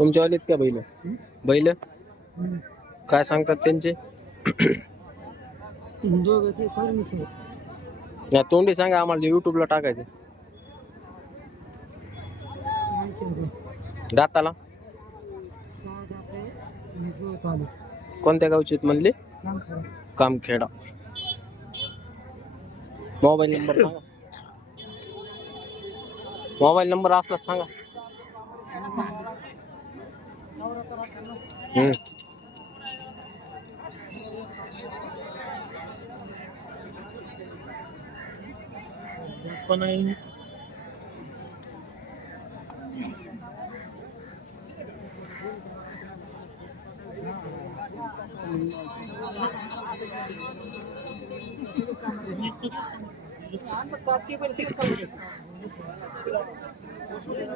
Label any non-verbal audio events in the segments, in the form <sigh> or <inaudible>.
तुमच्या वालीत का बैल? बैल? काय सांगतात त्यांचे? या तोंडी सांगा आम्हाला युट्यूबला टाकायचं. दाताला? कोणत्या गावचे म्हणले? कामखेडा. मोबाईल नंबर सांगा. मोबाईल नंबर असलाच सांगा. हम्म. पण आहे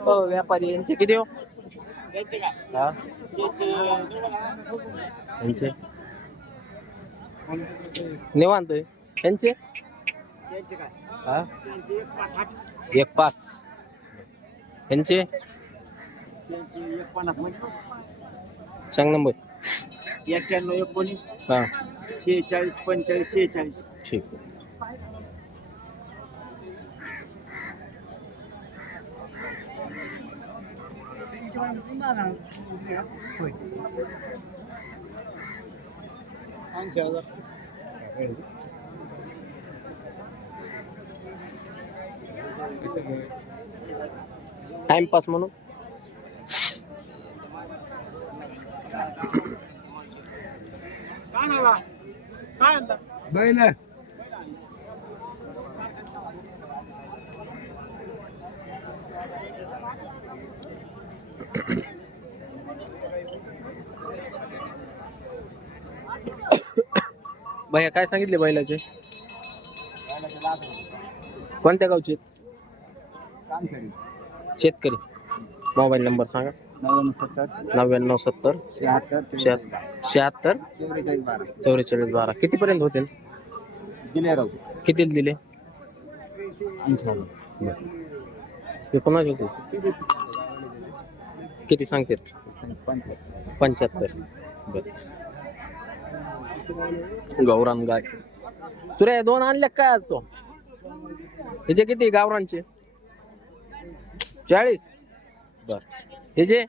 हो व्यापारी यांचे किती हो? हा? यांचे? निवांत आहे. यांचे? हा? एक पाच यांचे? सांग नंबर. एक्क्याण्णव एकोणीस. हा. शेहेचाळीस पंचेचाळीस शेहेचाळीस. ठीक ऐंशी टाइमपास म्हणून काय झाला काय आणता <coughs> भैया काय सांगितले बैलाचे? कोणत्या गावचे शेतकरी. मोबाईल नंबर सांगा. नव्याण्णव सत्तर. शहात्तर. शहा- शहात्तर चौवेचाळीस बारा. कितीपर्यंत होतील? दिले? राहू किती दिले कोणाचे होते? किती सांगते पंच्याहत्तर. गौरान गाय. सुरे दोन आणले काय आज तो? ह्याचे किती गावरांचे चाळीस. बर. ह्याचे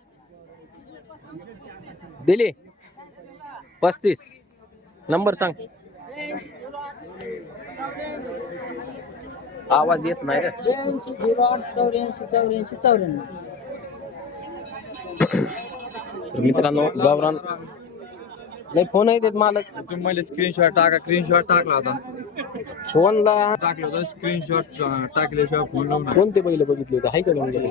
दिले. पस्तीस. नंबर सांग. आवाज येत नाही रे. चौऱ्याऐंशी चौऱ्याऐंशी चौऱ्याण्णव तर मित्रांनो गावरान नाही फ़ोन आहे देत मालक. तुम्ही मला स्क्रीनशॉट टाका स्क्रीनशॉट टाकला होता. फोनला टाकला होता स्क्रीनशॉट टाकल्याशिवाय फ़ोन लावून कोणते बैल बघितले होते? हाय का तुमच्याकडे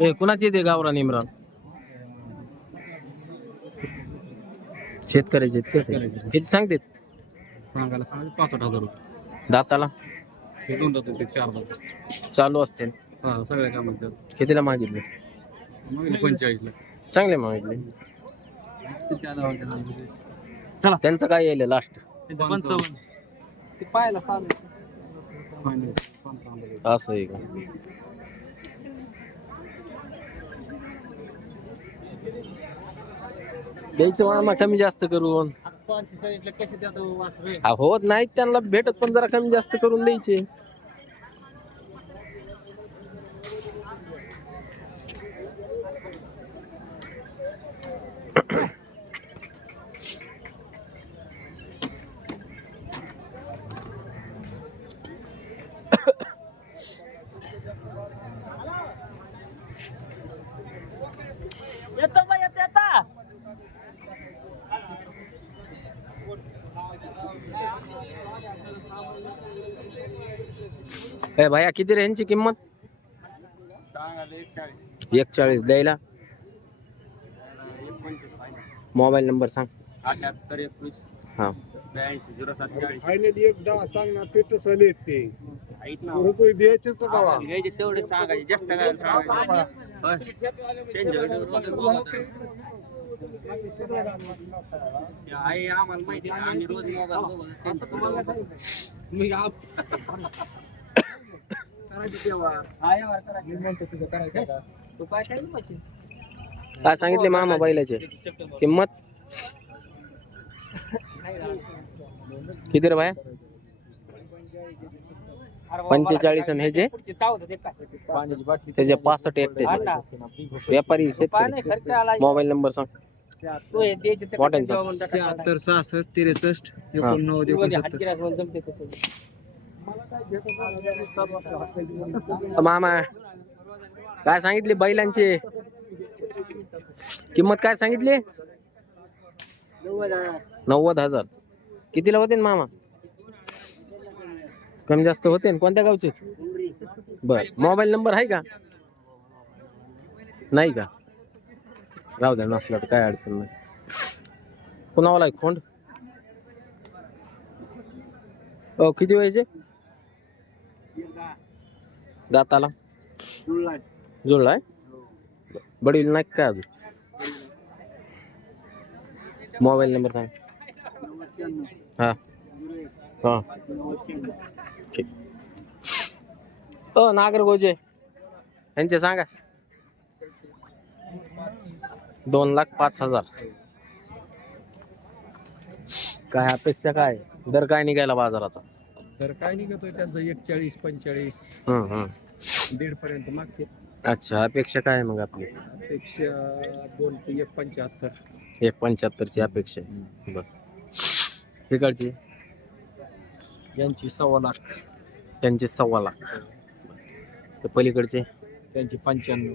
ए कुणाचे ते गावरान इम्रान? किती सांगते सांगायला सांगा पासष्ट हजार रुपये. दाताला? हे दोन जातो ते चार जातो चालू असते. हा सगळ्या कामात कितीला मागितले? मग पंचेचाळीसला. चांगले मागितले. चला त्यांचं काय येईल लास्ट पंचावन्न. ते पाहायला चालेल असं आहे का? द्यायचं मामा कमी जास्त करून. पंचेचाळीसला कसे हा, होत नाहीत त्यांना भेटत पण जरा कमी जास्त करून द्यायचे. ए भैया किती रे यांची किंमत? एक चाळीस द्यायला? मोबाईल नंबर सांग. अठ्याहत्तर एकवीस. हा. ब्याऐंशी झिरो सत्तेचाळीस फायनली एक दहा सांग ना पेट सले ते. रुपये द्यायचे तर दवा घ्यायचे तेवढे सांगायचे जास्त काय आम्हाला माहिती. आम्ही रोज मोबाईल बघू त्यांचे व्हिडिओ बघू. मी आप- करायची तेव्हा. तू काय सांगितले मामा बैलाचे? किंमत? किती रे भाया पंचेचाळीस आणि ह्याचे त्याचे पासष्ट एकट्याचे व्यापारी मोबाईल नंबर सांग. हे. शहात्तर सहासष्ट त्रेसष्ट. एकोणनव्वद एकोणसत्तर. मामा काय सांगितले बैलांचे? किंमत काय सांगितली? नव्वद हजार. कितीला होते ना मामा? कमी जास्त होते ना कोणत्या गावचे? बर मोबाईल नंबर आहे का? नाही का? राहू द्या नसला तर काय अडचण नाही. कुणावाला आहे खोंड? किती व्हायचे दाताला? जुळलाय. बडील नाही काय अजून? मोबाईल नंबर सांग. हा. हा. ठीक. अ नागरगोजे यांचे सांगा. दोन लाख पाच हजार. काय अपेक्षा काय? दर काय निघायला बाजाराचा? तर काय निघतोय त्यांचा? एकचाळीस पंचेचाळीस दीड पर्यंत मागते अच्छा अपेक्षा काय आहे मग आपली? अपेक्षा दोन ते एक पंच्याहत्तर. एक पंच्याहत्तरची अपेक्षा आहे. बर. तिकडची? यांची सव्वा लाख. त्यांचे सव्वा लाख. ते पलीकडचे? त्यांची पंच्याण्णव.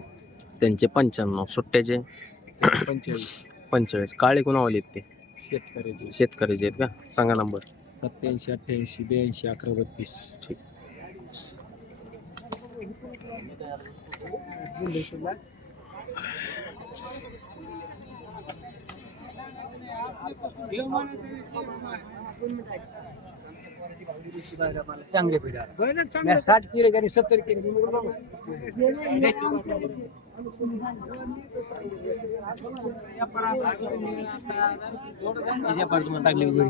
त्यांचे पंच्याण्णव. सुट्ट्याचे? पंचेचाळीस. पंचेचाळीस. काळे कुणावाले आहेत ते? शेतकऱ्याची. शेतकऱ्याचे आहेत का? सांगा नंबर सत्याऐंशी अठ्ठ्याऐंशी ब्याऐंशी अकरा बत्तीस. ठीक चांगले साठ किलो सत्तर किलो टाकले घरी?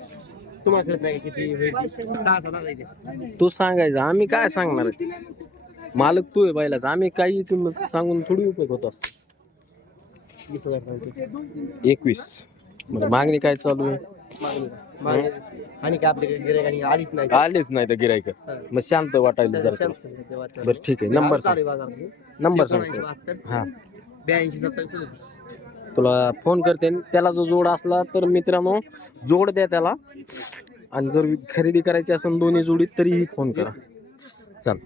तुम्हाला कळत नाही का किती होईल ते? सहा सात हजार इथे. तू सांगायचं आम्ही काय सांगणार मालक तू आहे बैलाचा आम्ही काही किंमत सांगून थोडी उपयोग होत असतो वीस हजार पर्यंत. एकवीस बरं मागणी काय चालू आहे मागणी का? मागणी. आणि काय आपल्याकडे आणि आलीच नाही आलेच नाही तर गिरायक मग शांत वाटायला जरा शांत तुला. बरं ठीक आहे नंबर चालू सांग आहे. नंबर एकोणऐंशी सांग बहात्तर, हा ब्याऐंशी सत्तावीस सदतीस. तुला फोन करते त्याला जो जोड असला तर मित्रांनो जोड द्या त्याला. आणि जर खरेदी करायची असेल दोन्ही जोडीत तरीही फोन करा. चल.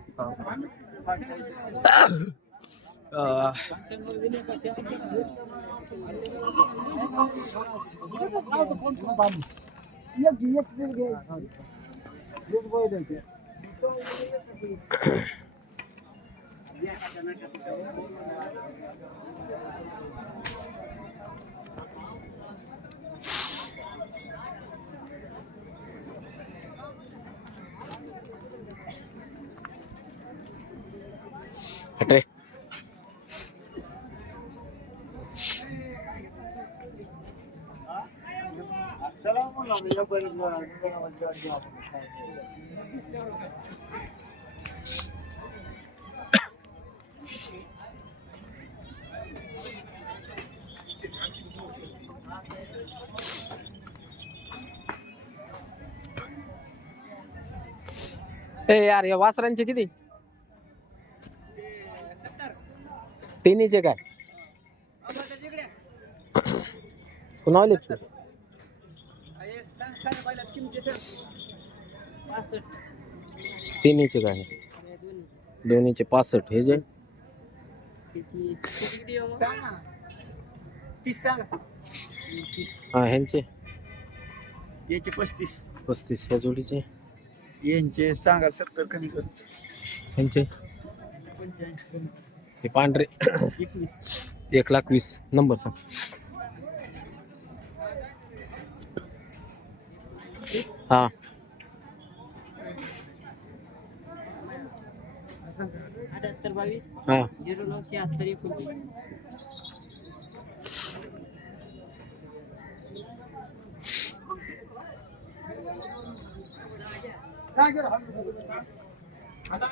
ए यार या वासरांचे किती? तिन्हीचे काय? कुणावले तिन्हीचे काय दोन्हीचे पासष्ट हे। जे। हा ह्यांचे याचे पस्तीस पस्तीस ह्या जोडीचे यांचे सांगा सत्तर कमी कर ह्यांचे हे पांढरे एक लाख वीस नंबर सांग हा. अठ्याहत्तर बावीस हा. झिरो एकोणतीस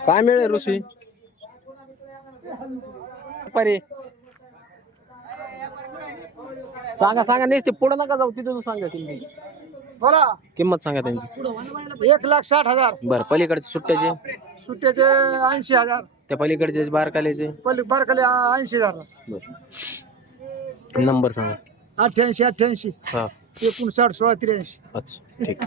काय मिळेल ऋषी? परे सांगा सांगा नेसते. पुढे नका जाऊ तिथे तू सांगा किंमत बोला. किंमत सांगा त्यांची. एक लाख साठ हजार. बरं पलीकडचे सुट्ट्याचे? सुट्ट्याचे ऐंशी हजार. त्या पलीकडचे बारकाल्याचे बारकाले ऐंशी हजार. बरं. नंबर सांगा. अठ्ठ्याऐंशी अठ्ठ्याऐंशी. हा. एकोणसाठ सोळा त्र्याऐंशी. अच्छा ठीक.